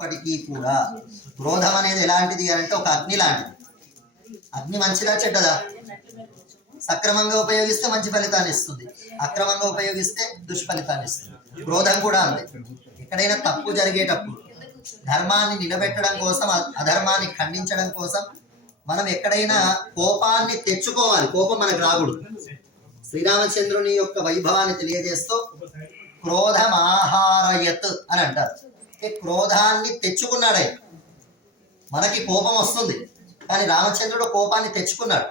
ఇప్పటికీ కూడా క్రోధం అనేది ఎలాంటిది అంటే ఒక అగ్ని లాంటిది. అగ్ని మంచిదా చెడ్డదా? సక్రమంగా ఉపయోగిస్తే మంచి ఫలితాన్ని ఇస్తుంది, అక్రమంగా ఉపయోగిస్తే దుష్ఫలితాన్ని ఇస్తుంది. క్రోధం కూడా అంతే. ఎక్కడైనా తప్పు జరిగేటప్పుడు ధర్మాన్ని నిలబెట్టడం కోసం, అధర్మాన్ని ఖండించడం కోసం మనం ఎక్కడైనా కోపాన్ని తెచ్చుకోవాలి. కోపం మనకు రాకూడదు. శ్రీరామచంద్రుని యొక్క వైభవాన్ని తెలియజేస్తూ క్రోధమాహారయత్ అని అంటారు. క్రోధాన్ని తెచ్చుకున్నాడే. మనకి కోపం వస్తుంది, కానీ రామచంద్రుడు కోపాన్ని తెచ్చుకున్నాడు.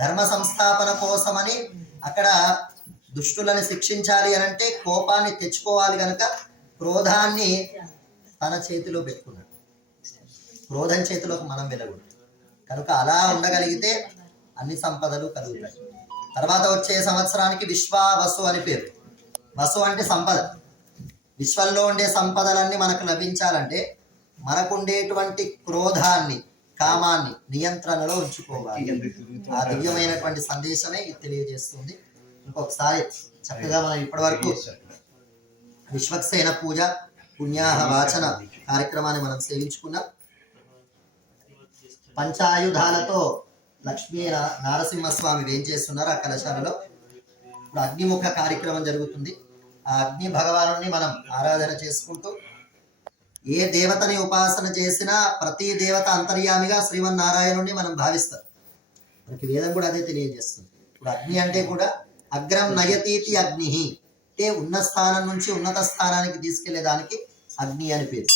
ధర్మ సంస్థాపన కోసమని అక్కడ దుష్టులను శిక్షించాలి అనంటే కోపాన్ని తెచ్చుకోవాలి కనుక క్రోధాన్ని తన చేతిలో పెట్టుకున్నాడు. క్రోధం చేతిలోకి మనం వెళ్ళకూడదు కనుక అలా ఉండగలిగితే అన్ని సంపదలు కలుగుతాయి. తర్వాత వచ్చే సంవత్సరానికి విశ్వావసు అని పేరు. వసు అంటే సంపద. విశ్వంలో ఉండే సంపదలన్నీ మనకు లభించాలంటే మనకుండేటువంటి క్రోధాన్ని, కామాన్ని నియంత్రణలో ఉంచుకోవాలి. ఆ దివ్యమైనటువంటి సందేశమే ఇది తెలియజేస్తుంది. ఇంకొకసారి చక్కగా మనం ఇప్పటి వరకు విశ్వక్సేన పూజ పుణ్యాహ వాచన కార్యక్రమాన్ని మనం సేవించుకున్నాం. పంచాయుధాలతో లక్ష్మీ నారసింహస్వామి వేంచేస్తున్నారు ఆ కలశాలలో. ఇప్పుడు అగ్నిముఖ కార్యక్రమం జరుగుతుంది. ఆ అగ్ని భగవాను మనం ఆరాధన చేసుకుంటూ ఏ దేవతని ఉపాసన చేసినా ప్రతి దేవత అంతర్యామిగా శ్రీమన్నారాయణుడిని మనం భావిస్తాం. మనకి వేదం కూడా అదే తెలియజేస్తుంది. ఇప్పుడు అగ్ని అంటే కూడా అగ్రం నయతీతి అగ్ని అంటే ఉన్న స్థానం నుంచి ఉన్నత స్థానానికి తీసుకెళ్లేదానికి అగ్ని అని పేరు.